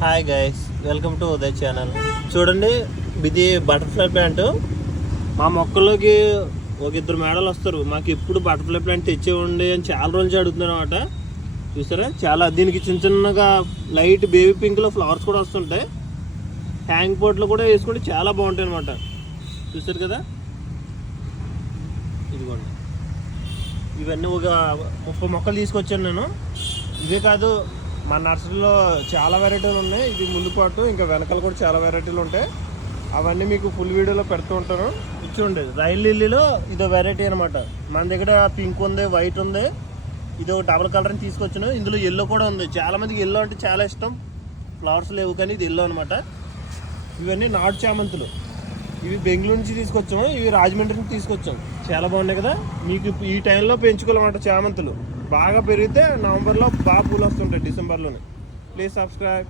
Hi guys, welcome to Uday channel. చూడండి, ఇది butterfly plant. మా మొక్కల్లోకి ఒక ఇద్దరు మేడలు వస్తారు, మాకు ఎప్పుడు బటర్ఫ్లై ప్లాంట్ తెచ్చేవండి అని చాలా రోజులు అడుగుతున్నారు అనమాట. చూసారా, చాలా దీనికి చిన్న చిన్నగా లైట్ బేబీ పింక్లో ఫ్లవర్స్ కూడా వస్తుంటాయి. హ్యాంగ్ పోట్లో కూడా వేసుకుంటే చాలా బాగుంటాయి అనమాట. చూసారు కదా, ఇదిగోండి. ఇవన్నీ ఒక 30 మొక్కలు తీసుకొచ్చాను నేను. ఇవే కాదు, మా నర్సరీలో చాలా వెరైటీలు ఉన్నాయి. ఇది ముందు పాటు ఇంకా వెనకాల కూడా చాలా వెరైటీలు ఉంటాయి. అవన్నీ మీకు ఫుల్ వీడియోలో పెడుతూ ఉంటాను. చూడండి, రైల్ లిల్లీలో ఇదో వెరైటీ అనమాట. మన దగ్గర పింక్ ఉంది, వైట్ ఉంది. ఇది ఒక డబుల్ కలర్ని తీసుకొచ్చాను. ఇందులో ఎల్లో కూడా ఉంది. చాలా మందికి ఎల్లో అంటే చాలా ఇష్టం. ఫ్లవర్స్ లేవు కానీ ఇది ఎల్లో అనమాట. ఇవన్నీ నాటు చామంతులు. ఇవి బెంగళూరు నుంచి తీసుకొచ్చాము, ఇవి రాజమండ్రి నుంచి తీసుకొచ్చాం. చాలా బాగున్నాయి కదా. మీకు ఈ టైంలో పెంచుకోవాలన్నమాట చామంతులు. బాగా పెరిగితే నవంబర్లో బాగా పూలు వస్తుంటాయి, డిసెంబర్లోనే. Please subscribe.